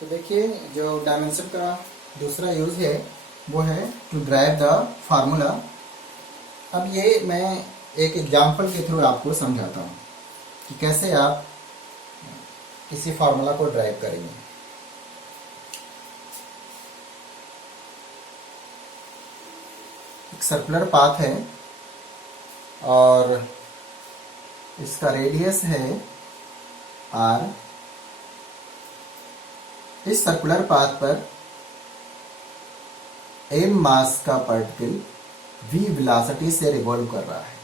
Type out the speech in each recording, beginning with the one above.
तो देखिए जो डायमेंशन का दूसरा यूज है वो है टू ड्राइव द फार्मूला। अब ये मैं एक एग्जांपल के थ्रू आपको समझाता हूँ कि कैसे आप किसी फार्मूला को ड्राइव करेंगे। एक सर्कुलर पाथ है और इसका रेडियस है r। इस सर्कुलर पाथ पर m मास का पार्टिकल v वेलोसिटी से रिवॉल्व कर रहा है।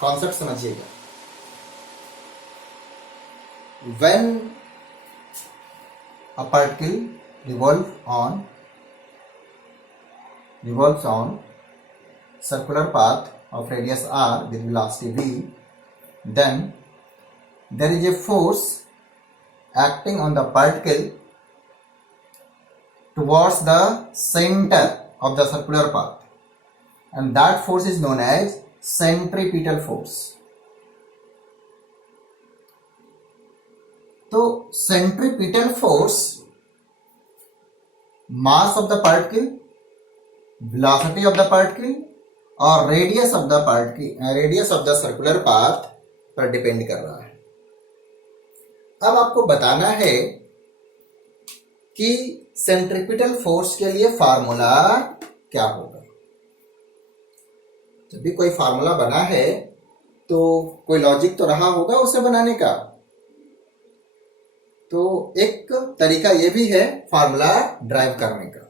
कॉन्सेप्ट समझिएगा। When a particle revolves on circular path of radius r with velocity v, then there is a force acting on the particle towards the center of the circular path, and that force is known as centripetal force. तो centripetal force mass of the particle, velocity of the particle और radius of the circular path पर depend कर रहा है। अब आपको बताना है कि सेंट्रीपिटल फोर्स के लिए फार्मूला क्या होगा। जब भी कोई फार्मूला बना है तो कोई लॉजिक तो रहा होगा उसे बनाने का। तो एक तरीका यह भी है फार्मूला ड्राइव करने का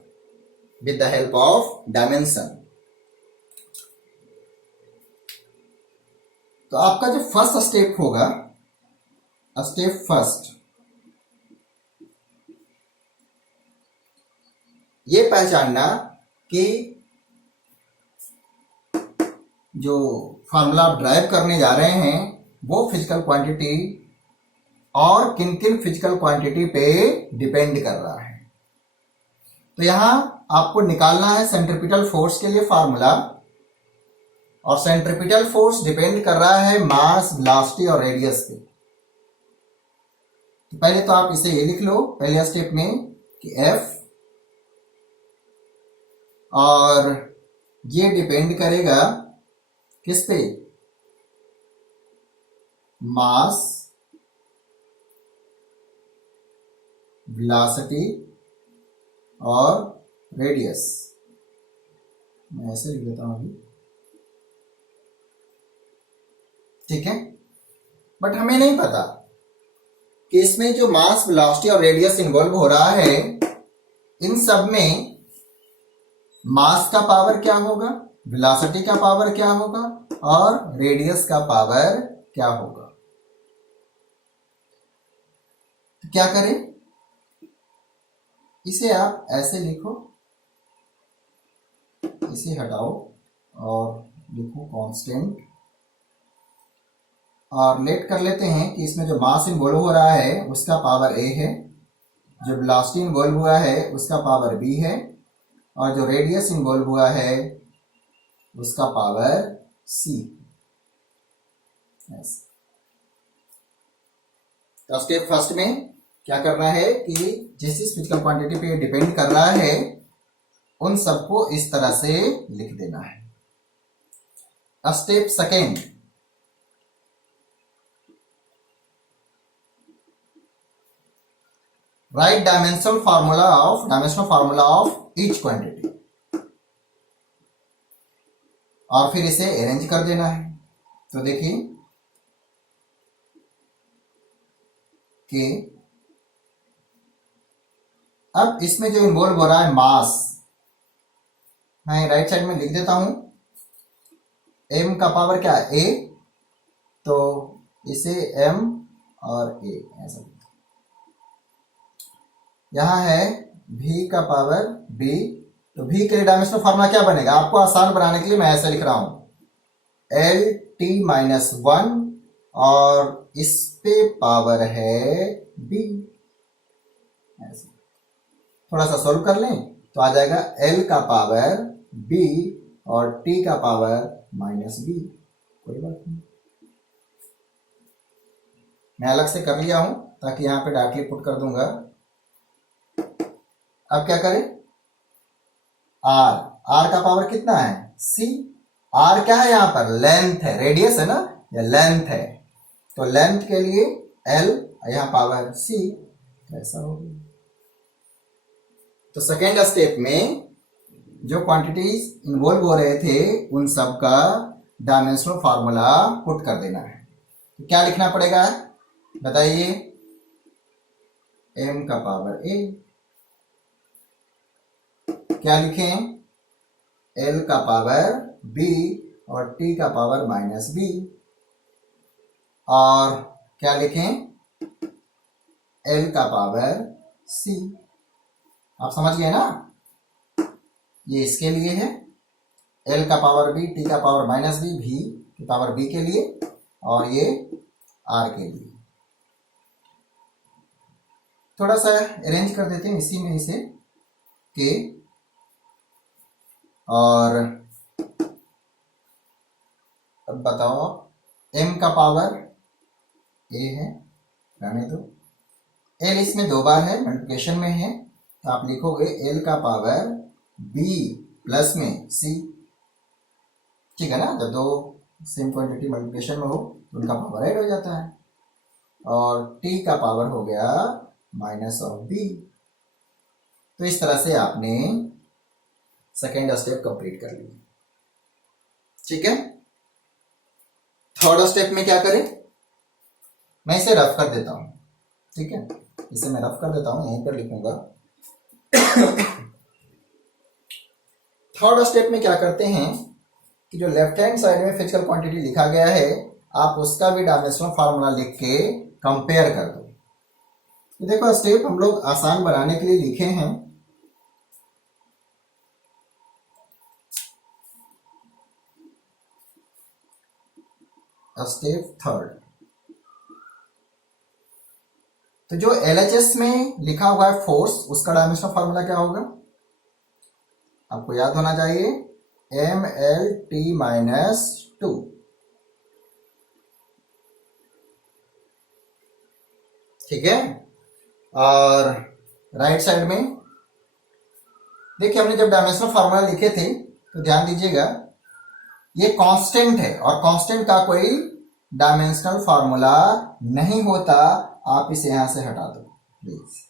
with the help of dimension. तो आपका जो फर्स्ट स्टेप होगा, स्टेप फर्स्ट, ये पहचानना कि जो फार्मूला आप ड्राइव करने जा रहे हैं वो फिजिकल क्वांटिटी और किन किन फिजिकल क्वांटिटी पे डिपेंड कर रहा है। तो यहां आपको निकालना है सेंट्रीपिटल फोर्स के लिए फार्मूला, और सेंट्रीपिटल फोर्स डिपेंड कर रहा है मास, वेलोसिटी और रेडियस पे। तो पहले तो आप इसे ये लिख लो पहले स्टेप में कि F, और ये डिपेंड करेगा किस पे, मास, वेलोसिटी और रेडियस। मैं ऐसे लिख देता हूं अभी, ठीक है। बट हमें नहीं पता कि इसमें जो मास, वेलोसिटी और रेडियस इन्वॉल्व हो रहा है, इन सब में मास का पावर क्या होगा, वेलोसिटी का पावर क्या होगा और रेडियस का पावर क्या होगा। तो क्या करें, इसे आप ऐसे लिखो, इसे हटाओ और लिखो कांस्टेंट, और लेट कर लेते हैं कि इसमें जो मास इन्वॉल्व हो रहा है उसका पावर a है, जो वेलोसिटी इन्वॉल्व हुआ है उसका पावर b है, और जो रेडियस इन्वॉल्व हुआ है उसका पावर c। तो स्टेप फर्स्ट में क्या करना है कि जिस फिजिकल क्वांटिटी पे डिपेंड कर रहा है उन सबको इस तरह से लिख देना है। Step second, right dimensional formula of each quantity, और फिर इसे अरेंज कर देना है। तो देखिए कि अब इसमें जो इन्वॉल्व हो रहा है मास, मैं राइट साइड में लिख देता हूं, m का पावर क्या है a, तो इसे m और a ऐसा। यहां है v का पावर b, तो v के लिए डायमेंशनल फार्मूला क्या बनेगा, आपको आसान बनाने के लिए मैं ऐसे लिख रहा हूं Lt-1, और इस पे पावर है b। ऐसे थोड़ा सा सोल्व कर लें तो आ जाएगा L का पावर b और T का पावर -b। कोई बात नहीं। मैं अलग से कर लिया हूं ताकि यहां पे डायरेक्टली पुट कर दूंगा। अब क्या करें, आर, आर का पावर कितना है सी, आर क्या है यहां पर लेंथ है, रेडियस है ना, या लेंथ है, तो लेंथ के लिए एल, यहां पावर सी, ऐसा हो गया। तो सेकेंड स्टेप में जो क्वांटिटीज इन्वॉल्व हो रहे थे उन सब का डायमेंशनल फार्मूला पुट कर देना है। तो क्या लिखना पड़ेगा बताइए, m का पावर a, क्या लिखें, l का पावर b और t का पावर -b, और क्या लिखें, l का पावर c। आप समझ गए ना, ये इसके लिए है, l का पावर b, t का पावर -b, v की पावर b के लिए, और ये r के लिए। थोड़ा सा अरेंज कर देते हैं इसी में इसे के, और अब बताओ m का पावर a है, रहने दो, l इसमें 2 बार है, मल्टीप्लिकेशन में है, तो आप लिखोगे l का पावर b प्लस में c, ठीक है ना, जब 2 सेम क्वांटिटी मल्टीप्लिकेशन में हो तो उनका पावर ऐड हो जाता है, और t का पावर हो गया -b। तो इस तरह से आपने सेकेंड स्टेप कंप्लीट कर लिया, ठीक है। थर्ड स्टेप में क्या करें, मैं इसे रफ कर देता हूं, ठीक है, इसे मैं रफ कर देता हूं, यहीं पर लिखूंगा। थर्ड स्टेप में क्या करते हैं कि जो लेफ्ट हैंड साइड में फिजिकल क्वांटिटी लिखा गया है आप उसका भी डायमेंशनल फार्मूला लिख के कंपेयर कर दो। तो देखो स्टेप हम लोग आसान बनाने के लिए लिखे हैं, स्टेप थर्ड। तो जो LHS में लिखा हुआ है फोर्स, उसका डायमेंशनल फार्मूला क्या होगा, आपको याद होना चाहिए, MLT-2। ठीक है, और राइट साइड में देखिए हमने जब डायमेंशनल फार्मूला लिखे थे तो ध्यान दीजिएगा ये कांस्टेंट है, और कांस्टेंट का कोई डायमेंशनल फार्मूला नहीं होता, आप इसे यहां से हटा दो प्लीज,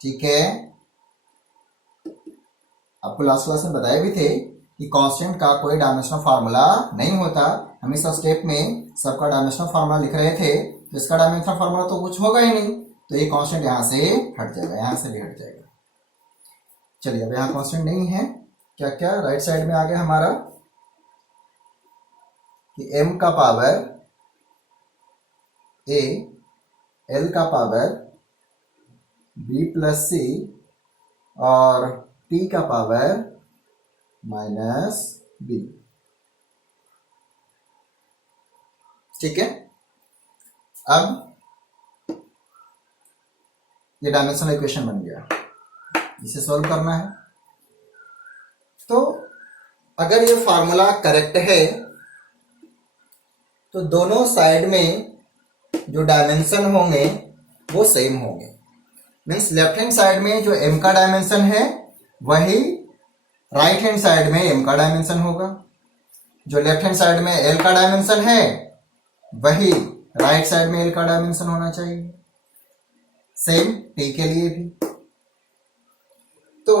ठीक है। आपको लास्ट क्लास में बताए भी थे कि कांस्टेंट का कोई डायमेंशनल फार्मूला नहीं होता, हम इस स्टेप में सबका डायमेंशनल फार्मूला लिख रहे थे, तो इसका डायमेंशनल फार्मूला तो कुछ होगा ही नहीं, तो ये कांस्टेंट यहां से हट जाएगा, यहां से भी हट जाएगा। चलिए अब यहां कांस्टेंट नहीं है, क्या क्या राइट साइड में आ गया हमारा कि m का पावर a, l का पावर b प्लस c, और t का पावर -b, ठीक है। अब ये डायमेंशनल इक्वेशन बन गया, इसे सॉल्व करना है। तो अगर ये फार्मूला करेक्ट है तो दोनों साइड में जो डायमेंशन होंगे वो सेम होंगे, मीन्स लेफ्ट हैंड साइड में जो m का डायमेंशन है वही राइट हैंड साइड में m का डायमेंशन होगा, जो लेफ्ट हैंड साइड में l का डायमेंशन है वही राइट साइड में l का डायमेंशन होना चाहिए, सेम t के लिए भी। तो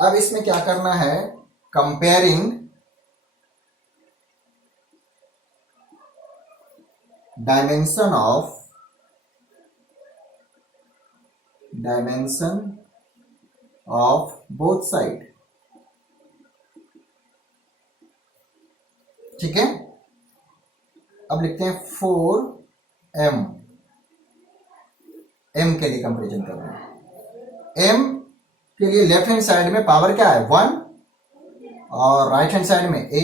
अब इसमें क्या करना है, comparing dimension of both side, ठीक है। अब लिखते हैं 4m, m के लिए कंपेरिजन कर रहे हैं, m के लिए लेफ्ट हैंड साइड में पावर क्या है 1 और राइट हैंड साइड में a,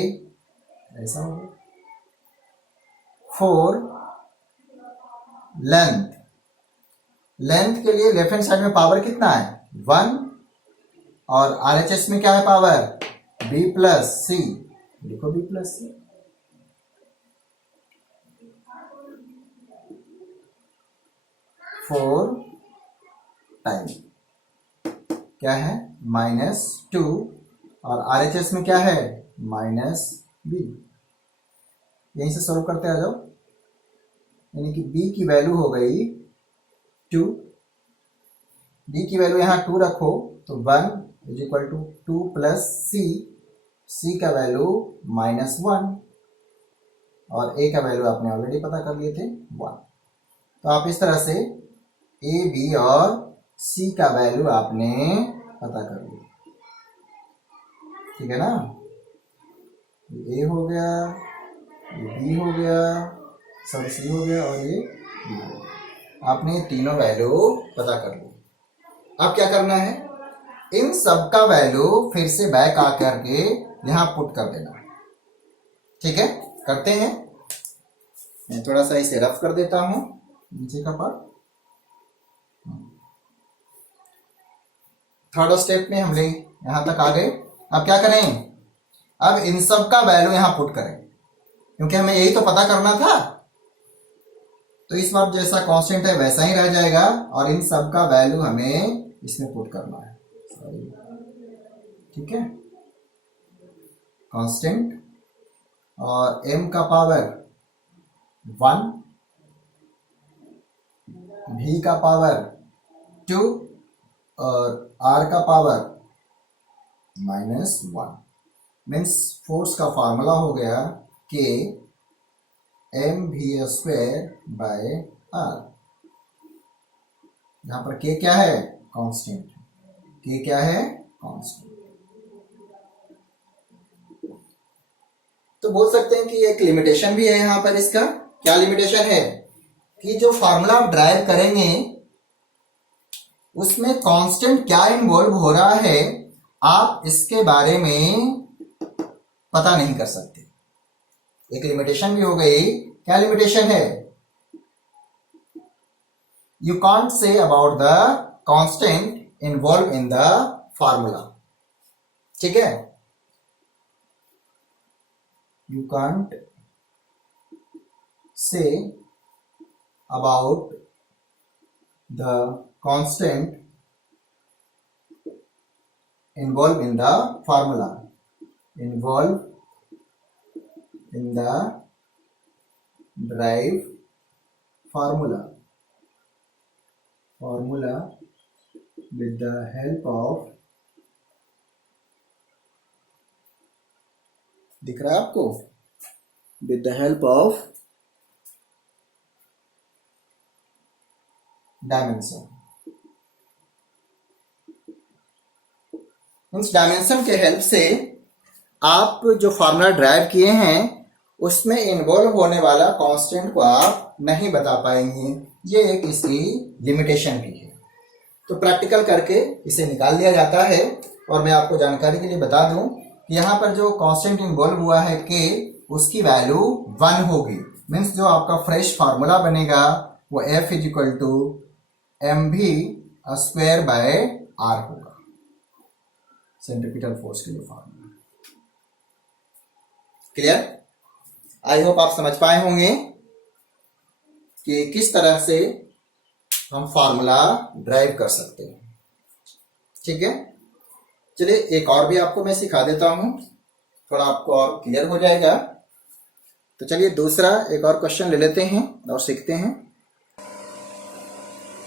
ऐसा होगा। 4 लेंथ के लिए लेफ्ट हैंड साइड में पावर कितना है 1, और RHS में क्या है पावर b प्लस c, लिखो b प्लस c। 4 टाइम क्या है -2 और RHS में क्या है -b। यहीं से सॉल्व करते आ जाओ, यानी कि b की वैल्यू हो गई 2, b की वैल्यू यहाँ 2 रखो तो 1 = 2 प्लस c का वैल्यू -1 और a का वैल्यू आपने ऑलरेडी पता कर लिए थे 1। तो आप इस तरह से a, b और c का वैल्यू आपने पता कर लिया, ठीक है ना। ये a हो गया, ये b हो गया, सॉरी c हो गया और ये b हो गया। आपने तीनों वैल्यू पता कर ली। अब क्या करना है, इन सब का वैल्यू फिर से बैक आकर के यहां पुट कर देना, ठीक है। करते हैं, मैं थोड़ा सा इसे रफ कर देता हूं नीचे का पार्ट। थर्ड स्टेप में हम लोग यहां तक आ गए। अब क्या करें, अब इन सब का वैल्यू यहां पुट करें, क्योंकि हमें यही तो पता करना था। तो इस बार जैसा कांस्टेंट है वैसा ही रह जाएगा और इन सब का वैल्यू हमें इसमें पुट करना है, ठीक है। कांस्टेंट और m का पावर 1, v का पावर 2 और r का पावर -1 मीन्स फोर्स का फार्मूला हो गया k mv² बाय r। यहां पर k क्या है, कांस्टेंट। k क्या है, कांस्टेंट। तो बोल सकते हैं कि एक लिमिटेशन भी है यहां पर। इसका क्या लिमिटेशन है कि जो फार्मूला आप ड्राइव करेंगे उसमें कांस्टेंट क्या इन्वॉल्व हो रहा है आप इसके बारे में पता नहीं कर सकते। एक लिमिटेशन भी हो गई। क्या लिमिटेशन है, you can't say about the constant involve in the formula, ठीक है। You can't say about the constant involved in the formula, involved in the drive formula with the help of, दिख रहा है आपको, with the help of dimension. Means dimension के help से आप जो फार्मूला ड्राइव किए हैं उसमें इन्वॉल्व होने वाला कांस्टेंट को आप नहीं बता पाएंगे। ये एक इसकी लिमिटेशन भी है। तो प्रैक्टिकल करके इसे निकाल लिया जाता है। और मैं आपको जानकारी के लिए बता दूं कि यहाँ पर जो कांस्टेंट इन्वॉल्व हुआ है k, उसकी वैल्यू 1 होगी। मीन्स जो आपका फ्रेश फार्मूला बनेगा वो F = mv² बाय r होगा, सेंट्रीपिटल फोर्स के लिए फार्मूला। क्लियर? आई होप आप समझ पाए होंगे कि किस तरह से हम फार्मूला ड्राइव कर सकते हैं, ठीक है। चलिए एक और भी आपको मैं सिखा देता हूं, थोड़ा आपको और क्लियर हो जाएगा। तो चलिए दूसरा एक और क्वेश्चन ले लेते हैं और सीखते हैं।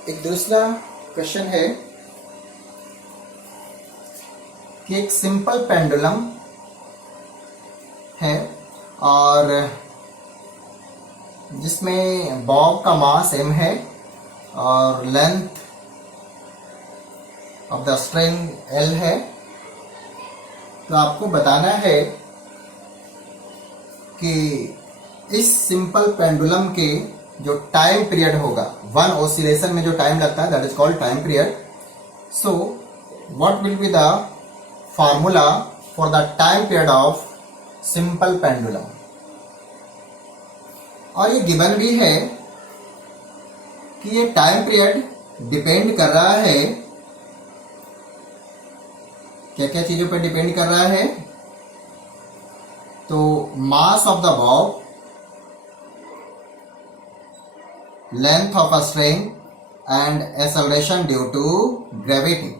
एक दूसरा क्वेश्चन है कि एक सिंपल पेंडुलम है और जिसमें बॉब का मास m है और length of the string L है। तो आपको बताना है कि इस सिंपल पेंडुलम के जो टाइम पीरियड होगा, 1 ऑसिलेशन में जो टाइम लगता है that is called time period. So what will be the formula for the time period of simple pendulum. और ये गिवन भी है कि ये टाइम पीरियड डिपेंड कर रहा है, क्या क्या चीजों पर डिपेंड कर रहा है। तो mass of the bob, length of a string and acceleration due to gravity.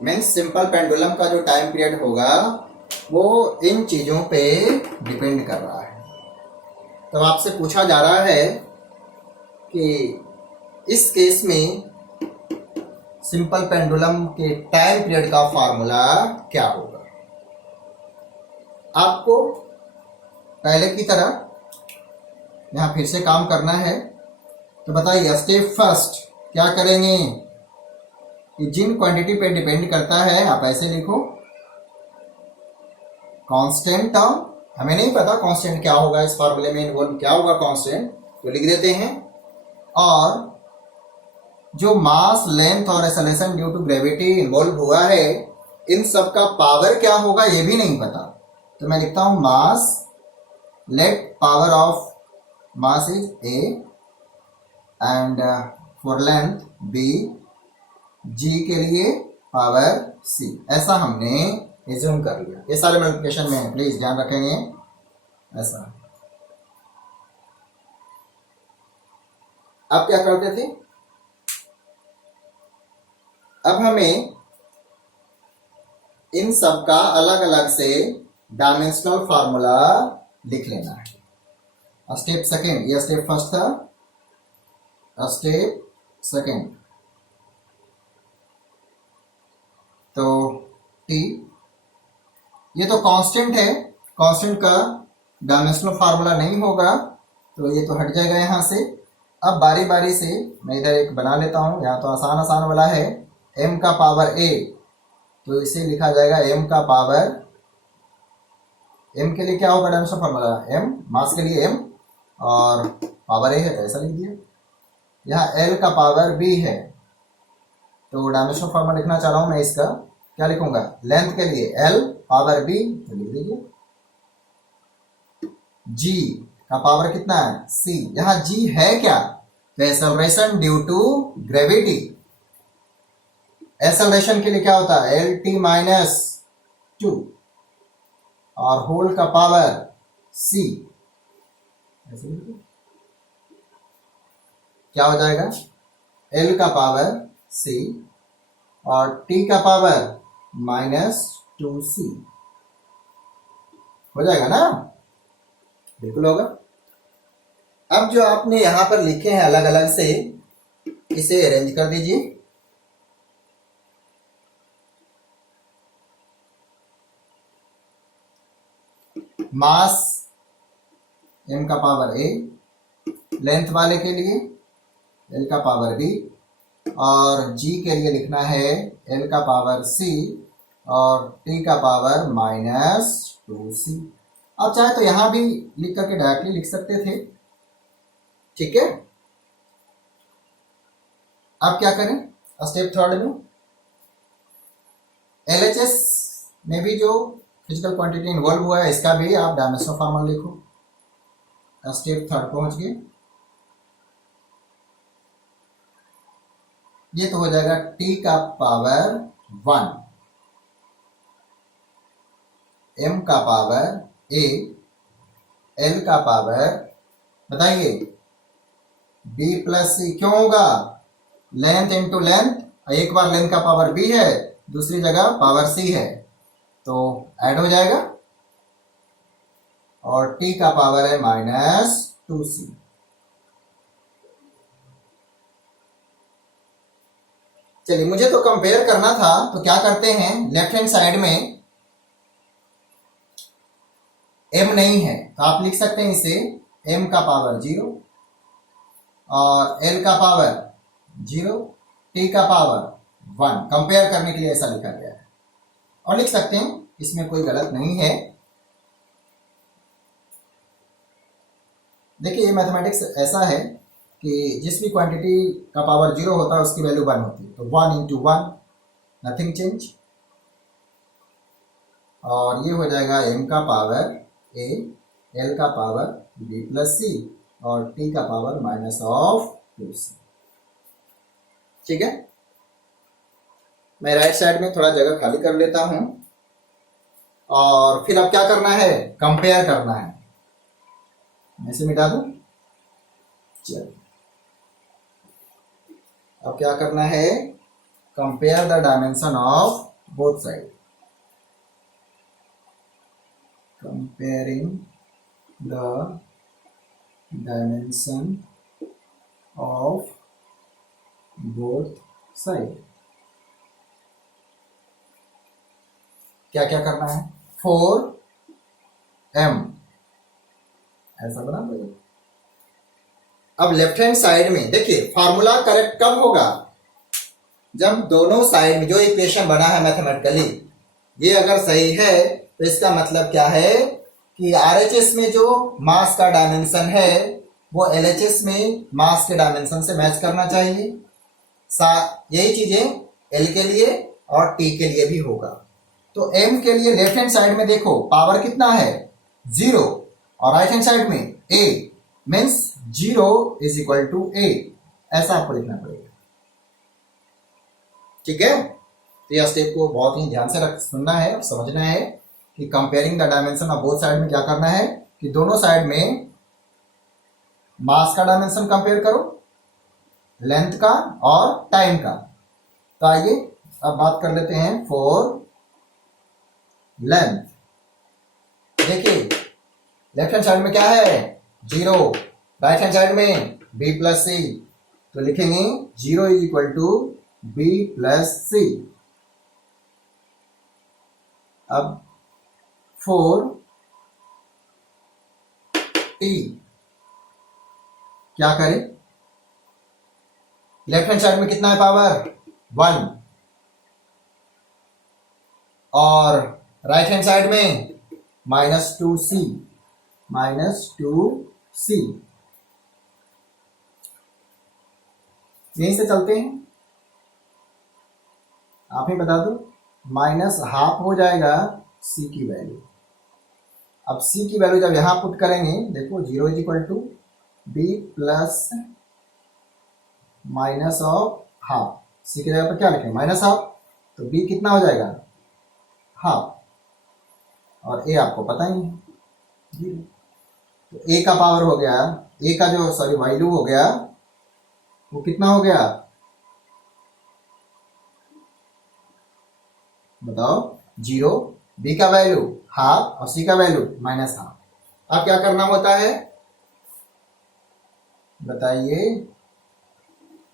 Means simple pendulum का जो टाइम पीरियड होगा वो इन चीजों पे डिपेंड कर रहा है। तो आपसे पूछा जा रहा है कि इस केस में सिंपल पेंडुलम के टाइम पीरियड का फार्मूला क्या होगा। आपको पहले की तरह यहां फिर से काम करना है। तो बताइए स्टेप फर्स्ट क्या करेंगे कि जिन क्वांटिटी पे डिपेंड करता है आप ऐसे लिखो, कांस्टेंट टर्म, हमें नहीं पता कांस्टेंट क्या होगा, इस फार्मूले में इन्वॉल्व क्या होगा कांस्टेंट, तो लिख देते हैं। और जो मास, लेंथ और acceleration due to gravity involve हुआ है, इन सब का पावर क्या होगा ये भी नहीं पता, तो मैं लिखता हूं mass, let power of mass is a and for length b, g के लिए पावर c। ऐसा हमने एज्यूम कर लिया। ये सारे मल्टीप्लिकेशन में है, प्लीज ध्यान रखेंगे ऐसा। अब क्या करते थे, अब हमें इन सब का अलग अलग से डायमेंशनल फार्मूला लिख लेना है। स्टेप सेकेंड, ये स्टेप फर्स्ट था, स्टेप सेकेंड। तो टी, ये तो कांस्टेंट है, कांस्टेंट का डायमेंशनल फार्मूला नहीं होगा तो ये तो हट जाएगा यहां से। अब बारी बारी से मैं इधर एक बना लेता हूं, यहाँ तो आसान आसान वाला है, m का पावर a, तो इसे लिखा जाएगा m का पावर, m के लिए क्या होगा डायमेंशनल फार्मूला, m, मास के लिए m और पावर a है तो ऐसा लिख दिया। यहाँ l का पावर b है, तो डायमेंशनल फार्मूला लिखना चाह रहा हूं मैं, इसका क्या लिखूंगा, लेंथ के लिए l पावर b, तो लिख दीजिए। g का पावर कितना है, c, यहाँ g है क्या, तो acceleration due to gravity. Acceleration के लिए क्या होता है, lt माइनस 2 और होल का पावर c, क्या हो जाएगा, l का पावर c और t का पावर माइनस 2c, हो जाएगा ना, बिल्कुल होगा। अब जो आपने यहां पर लिखे हैं अलग अलग से, इसे अरेंज कर दीजिए। मास m का पावर a, लेंथ वाले के लिए l का पावर b, और g के लिए लिखना है l का पावर c और t का पावर माइनस 2c। आप चाहे तो यहां भी लिख करके डायरेक्टली लिख सकते थे, ठीक है। अब क्या करें, स्टेप थर्ड में LHS में भी जो फिजिकल क्वांटिटी इन्वॉल्व हुआ है इसका भी आप डायमेंशनल फार्मूला लिखो। स्टेप थर्ड पहुंच गए, ये तो हो जाएगा t का पावर 1, m का पावर a, l का पावर, बताइए b प्लस c, क्यों होगा, लेंथ इंटू लेंथ, एक बार लेंथ का पावर b है, दूसरी जगह पावर c है, तो ऐड हो जाएगा, और t का पावर है माइनस 2c। चलिए, मुझे तो कंपेयर करना था, तो क्या करते हैं, लेफ्ट हैंड साइड में m नहीं है तो आप लिख सकते हैं इसे m का पावर 0 और l का पावर 0, t का पावर 1, कंपेयर करने के लिए ऐसा लिखा गया है, और लिख सकते हैं, इसमें कोई गलत नहीं है। देखिए, ये मैथमेटिक्स ऐसा है कि जिस भी क्वांटिटी का पावर 0 होता है उसकी वैल्यू 1 होती है, तो 1 इंटू 1, नथिंग चेंज, और ये हो जाएगा m का पावर a, l का पावर b प्लस c और t का पावर माइनस ऑफ 2c, ठीक है। मैं राइट साइड में थोड़ा जगह खाली कर लेता हूं, और फिर अब क्या करना है, कंपेयर करना है। मैं इसे मिटा दूं, चलिए अब क्या करना है, compare the dimension of both side, comparing the dimension of both side. क्या क्या करना है, 4m ऐसा बना दो। अब लेफ्ट हैंड साइड में देखिए, फार्मूला करेक्ट कब होगा, जब दोनों साइड में जो इक्वेशन बना है मैथमेटिकली ये अगर सही है तो इसका मतलब क्या है कि आरएचएस में जो मास का डायमेंशन है वो एलएचएस में मास के डायमेंशन से मैच करना चाहिए। यही चीजें एल के लिए और टी के लिए भी होगा। तो एम के लिए लेफ्ट हैंड साइड में देखो पावर कितना है 0 और राइट हैंड साइड में ए, मीन्स 0 इज इक्वल टू ए, ऐसा आपको लिखना पड़ेगा। ठीक है, तो यह स्टेप को बहुत ही ध्यान से सुनना है, समझना है कि comparing the dimension of both side में क्या करना है कि दोनों साइड में मास का डायमेंशन कंपेयर करो, लेंथ का और टाइम का। तो आइए अब बात कर लेते हैं फॉर लेंथ। देखिए लेफ्ट हैंड साइड में क्या है 0, राइट हैंड साइड में b प्लस सी, तो लिखेंगे 0 is equal to b plus c. अब 4t क्या करें, लेफ्ट हैंड साइड में कितना है पावर 1 और राइट हैंड साइड में -2c, -2c। यहीं से चलते हैं, आप ही बता दो, -½ हो जाएगा c की वैल्यू। अब c की वैल्यू जब यहां पुट करेंगे, देखो 0 is equal to b plus -½ c की जगह पर क्या लिखें -½ तो b कितना हो जाएगा ½ और a आपको पता ही है, तो a का पावर हो गया, a का जो सॉरी वैल्यू हो गया वो कितना हो गया बताओ 0, b का वैल्यू ½ और c का वैल्यू -½ अब क्या करना होता है बताइए,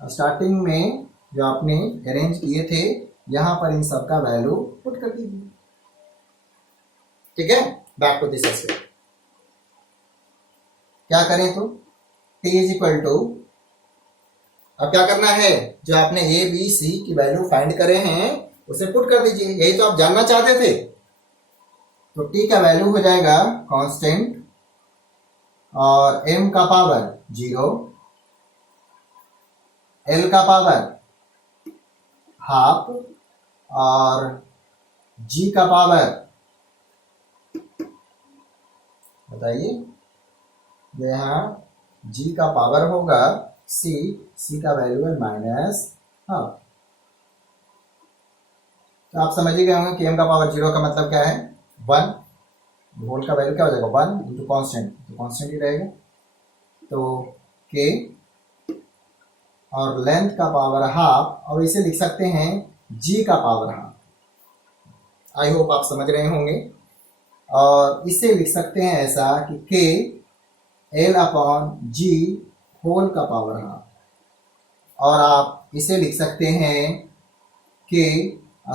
स्टार्टिंग में जो आपने अरेंज किए थे यहां पर इन सब का वैल्यू पुट कर दीजिए। ठीक है, बैक टू दिस स्टेप। क्या करें तो t इज इक्वल टू, अब क्या करना है जो आपने a b c की वैल्यू फाइंड करे हैं उसे पुट कर दीजिए, यही तो आप जानना चाहते थे। तो t का वैल्यू हो जाएगा कांस्टेंट और m का पावर 0, l का पावर ½ और g का पावर बताइए, यहाँ g का पावर होगा c का वैल्यू है -½ तो आप समझ ही गए होंगे कि m का पावर 0 का मतलब क्या है 1, होल का वैल्यू क्या हो जाएगा 1 इंटू कॉन्स्टेंट, तो कॉन्स्टेंट ही रहेगा। तो k और लेंथ का पावर ½ और इसे लिख सकते हैं g का पावर ½ आई होप आप समझ रहे होंगे। और इसे लिख सकते हैं ऐसा कि k l/g होल का पावर ½ और आप इसे लिख सकते हैं k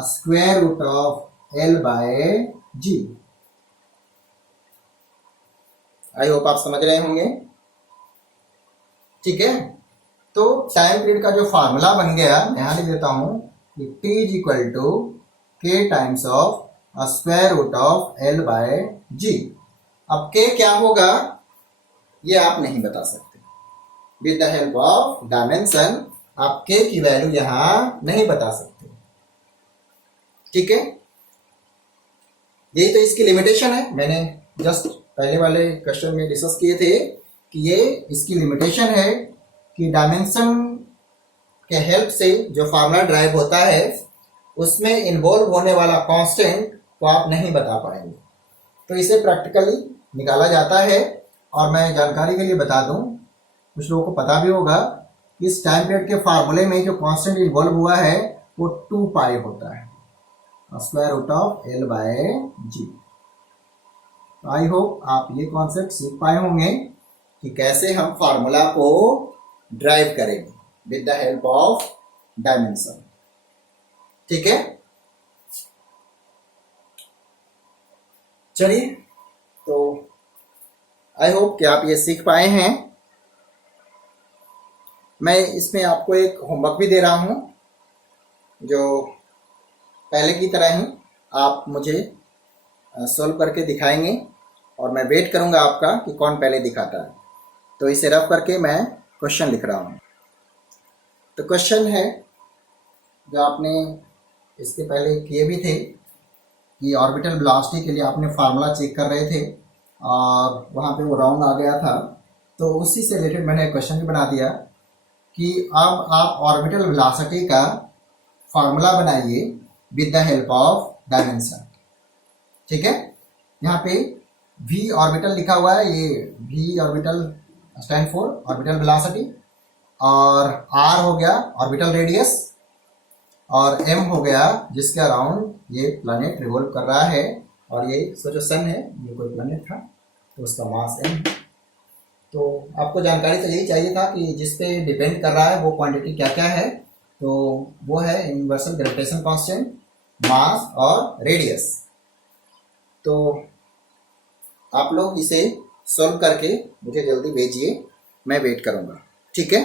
square root of l/g। I hope आप समझ रहे होंगे। ठीक है, तो टाइम पीरियड का जो फार्मूला बन गया यहां लिख देता हूं कि t is equal to k times of square root of l/g। अब k क्या होगा ये आप नहीं बता सकते, with the help of dimension आप k की वैल्यू यहां नहीं बता सकते। ठीक है, यही तो इसकी लिमिटेशन है, मैंने जस्ट पहले वाले क्वेश्चन में डिस्कस किए थे कि ये इसकी लिमिटेशन है कि डायमेंशन के हेल्प से जो फार्मूला ड्राइव होता है उसमें इन्वॉल्व होने वाला कांस्टेंट को आप नहीं बता पाएंगे। तो इसे प्रैक्टिकली निकाला जाता है और मैं जानकारी के लिए बता दूं, कुछ लोगों को पता भी होगा इस टाइम पीरियड के फार्मूले में जो कांस्टेंट इन्वॉल्व हुआ है वो 2 पाई होता है, square root of L by G. I hope आप ये कॉन्सेप्ट सीख पाए होंगे कि कैसे हम फार्मूला को ड्राइव करेंगे with the help of dimension. ठीक है, चलिए, तो आई होप कि आप ये सीख पाए हैं। मैं इसमें आपको एक होमवर्क भी दे रहा हूं, जो पहले की तरह ही आप मुझे सॉल्व करके दिखाएंगे और मैं वेट करूंगा आपका कि कौन पहले दिखाता है। तो इसे रफ करके मैं क्वेश्चन लिख रहा हूं। तो क्वेश्चन है जो आपने इसके पहले किए भी थे कि ऑर्बिटल वेलोसिटी के लिए आपने फार्मूला चेक कर रहे थे और वहाँ पे वो रॉन्ग आ गया था, तो उसी से रिलेटेड मैंने एक क्वेश्चन भी बना दिया कि अब आप ऑर्बिटल वेलोसिटी का फार्मूला बनाइए with the help of dimension. ठीक है, यहाँ पे v ऑर्बिटल लिखा हुआ है, ये v orbital stand for orbital velocity, और r हो गया ऑर्बिटल रेडियस, और m हो गया जिसके अराउंड ये प्लैनेट रिवॉल्व कर रहा है, और ये सोचो सन है, ये कोई प्लैनेट था तो उसका मास m। तो आपको जानकारी तो यही चाहिए था कि जिस पे डिपेंड कर रहा है वो क्वांटिटी क्या क्या है, तो वो है यूनिवर्सल ग्रेविटेशन कांस्टेंट, मास और रेडियस। तो आप लोग इसे सॉल्व करके मुझे जल्दी भेजिए, मैं वेट करूंगा। ठीक है,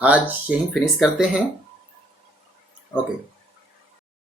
आज यहीं फिनिश करते हैं। ओके।